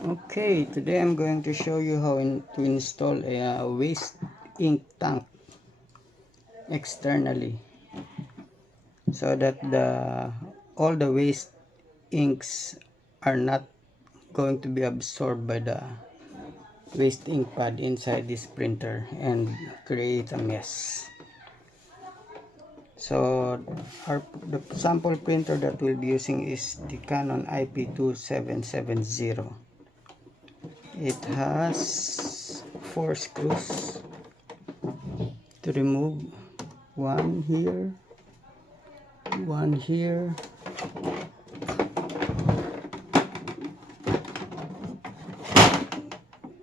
Okay, today I'm going to show you how to install a waste ink tank externally, so that all the waste inks are not going to be absorbed by the waste ink pad inside this printer and create a mess. So the sample printer that we'll be using is the Canon IP2770. It has 4 screws to remove, one here, one here,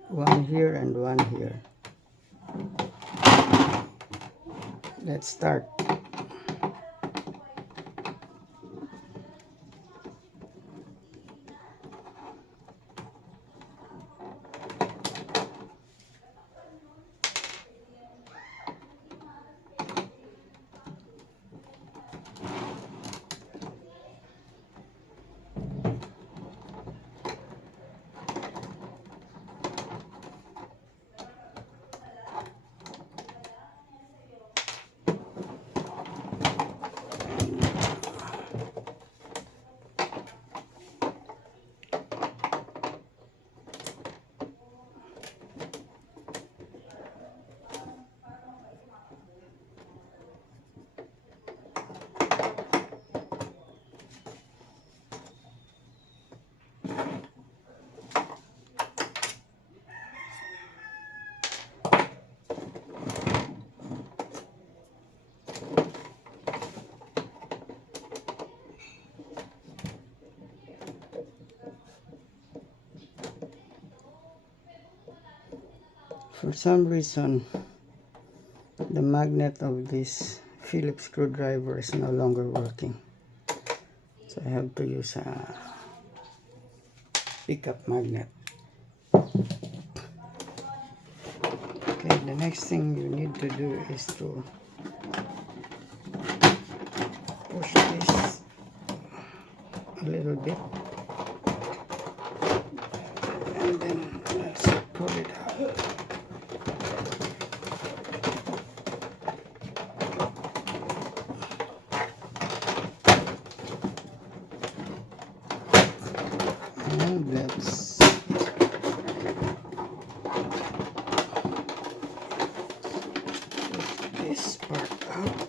one here, and one here. Let's start. For some reason, the magnet of this Phillips screwdriver is no longer working, so I have to use a pickup magnet. Okay, the next thing you need to do is to push this a little bit, and then let's pull it out. And let's push this part out.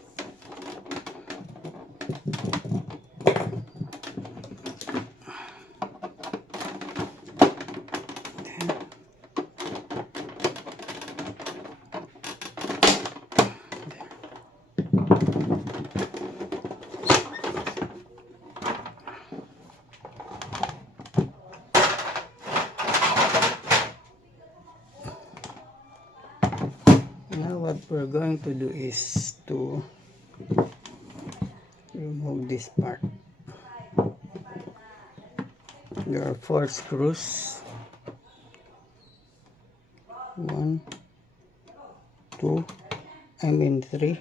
Now what we're going to do is to remove this part. There are 4 screws. 1, 2, 3.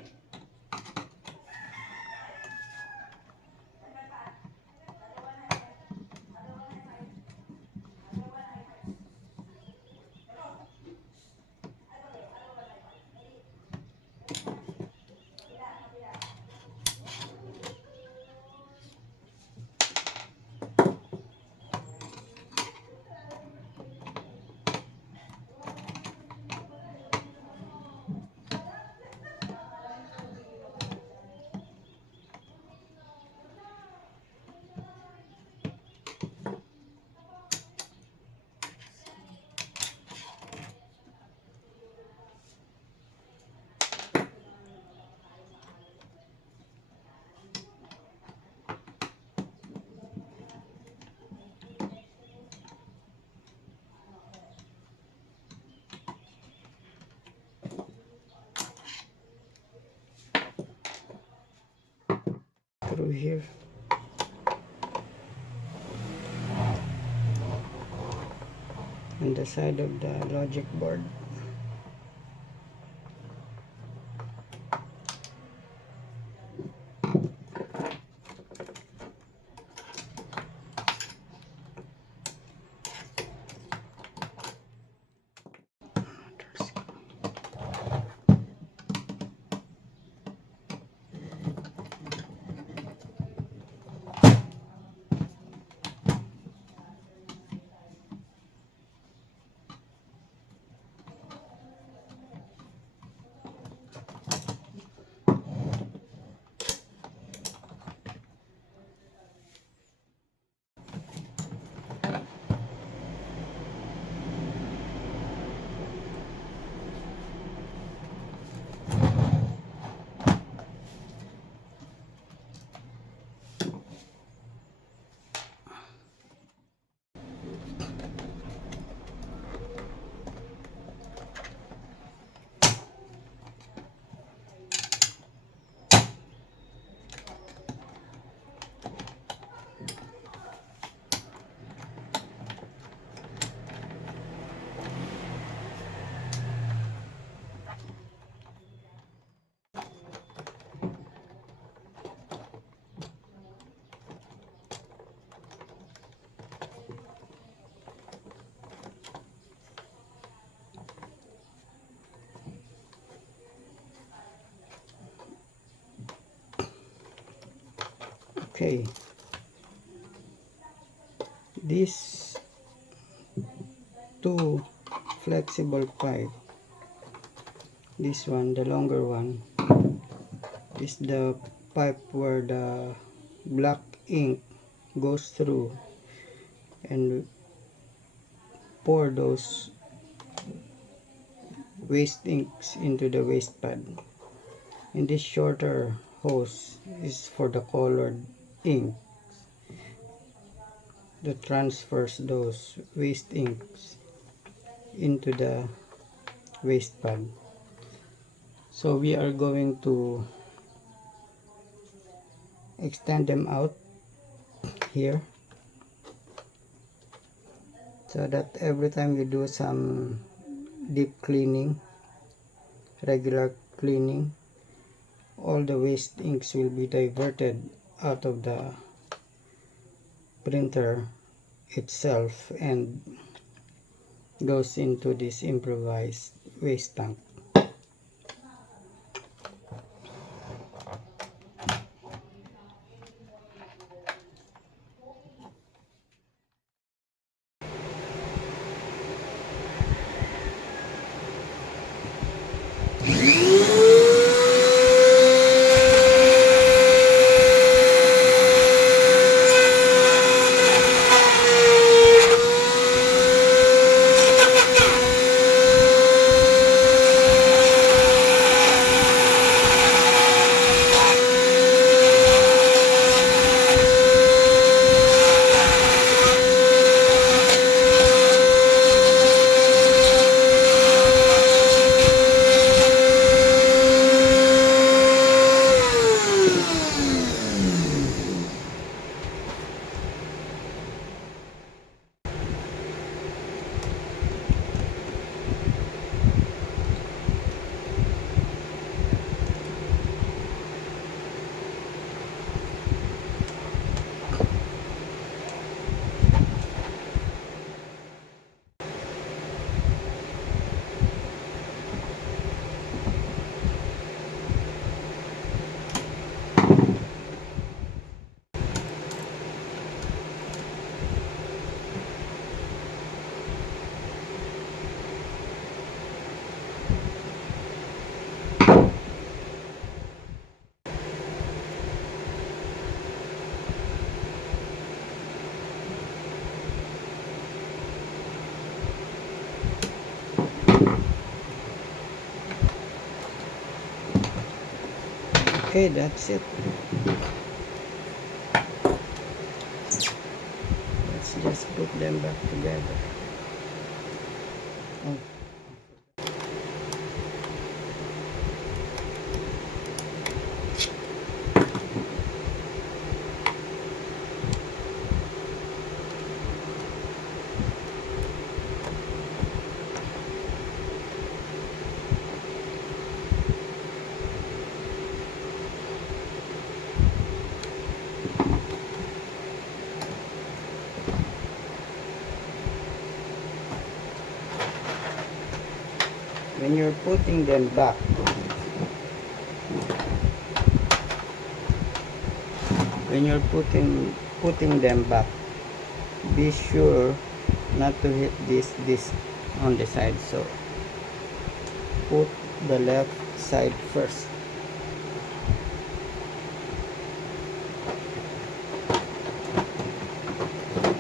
Through here. On the side of the logic board. Okay, these two flexible pipe, this one, the longer one, is the pipe where the black ink goes through and pour those waste inks into the waste pad. And this shorter hose is for the colored ink that transfers those waste inks into the waste pad. So we are going to extend them out here, so that every time you do some deep cleaning, regular cleaning, all the waste inks will be diverted out of the printer itself and goes into this improvised waste tank. Okay, that's it. Let's just put them back together. Oh. When you're putting them back, putting them back, be sure not to hit this disc on the side. So put the left side first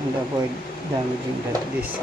and avoid damaging that disc.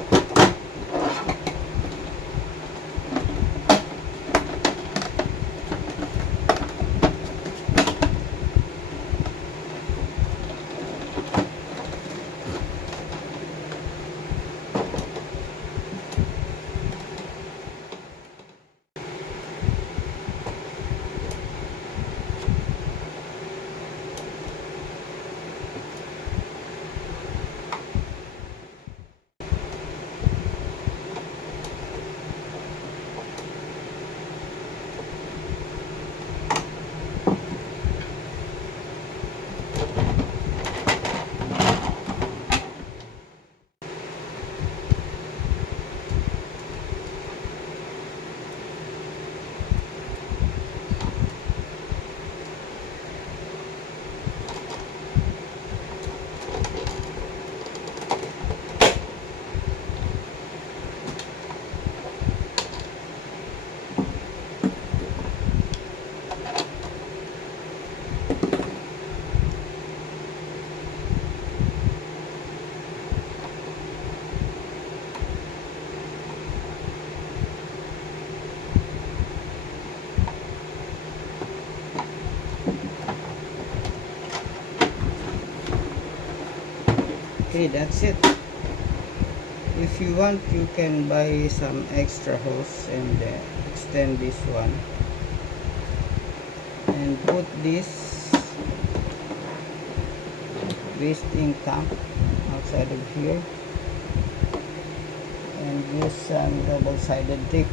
Okay, that's it. If you want, you can buy some extra hose and extend this one and put this waste ink tank outside of here and use some double-sided tape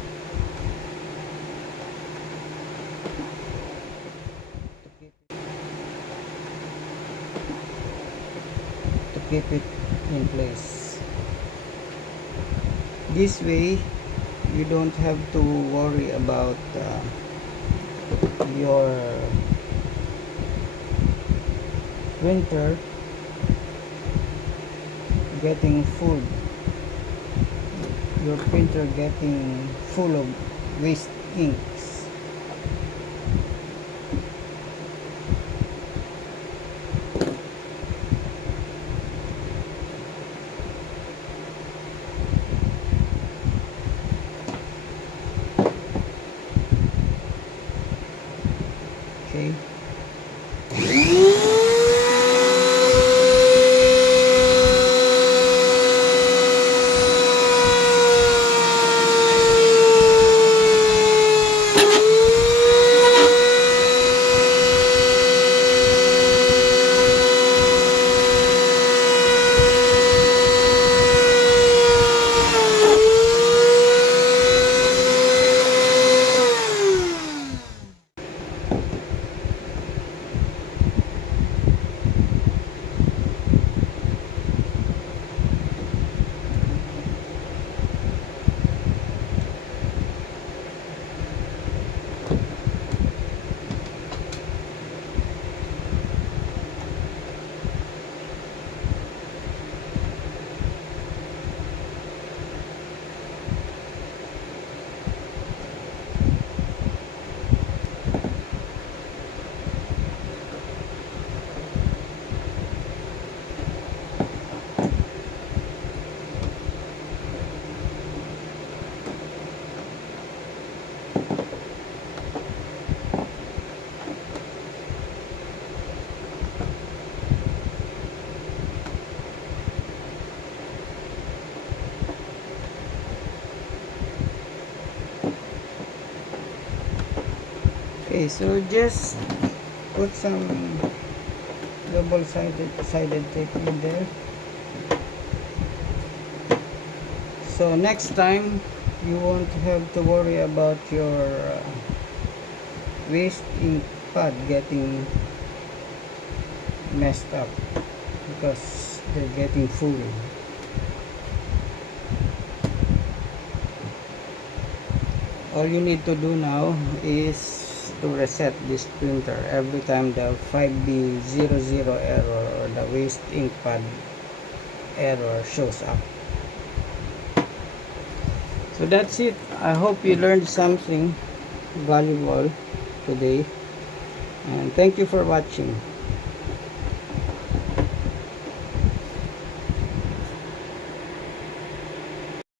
to keep it in place. This way you don't have to worry about your printer getting full, your printer getting full of waste inks. Okay. Okay, so just put some double-sided tape in there. So next time you won't have to worry about your waste ink pad getting messed up because they're getting full. All you need to do now is to reset this printer every time the 5B00 error or the waste ink pad error shows up. So that's it. I hope you learned something valuable today, and thank you for watching.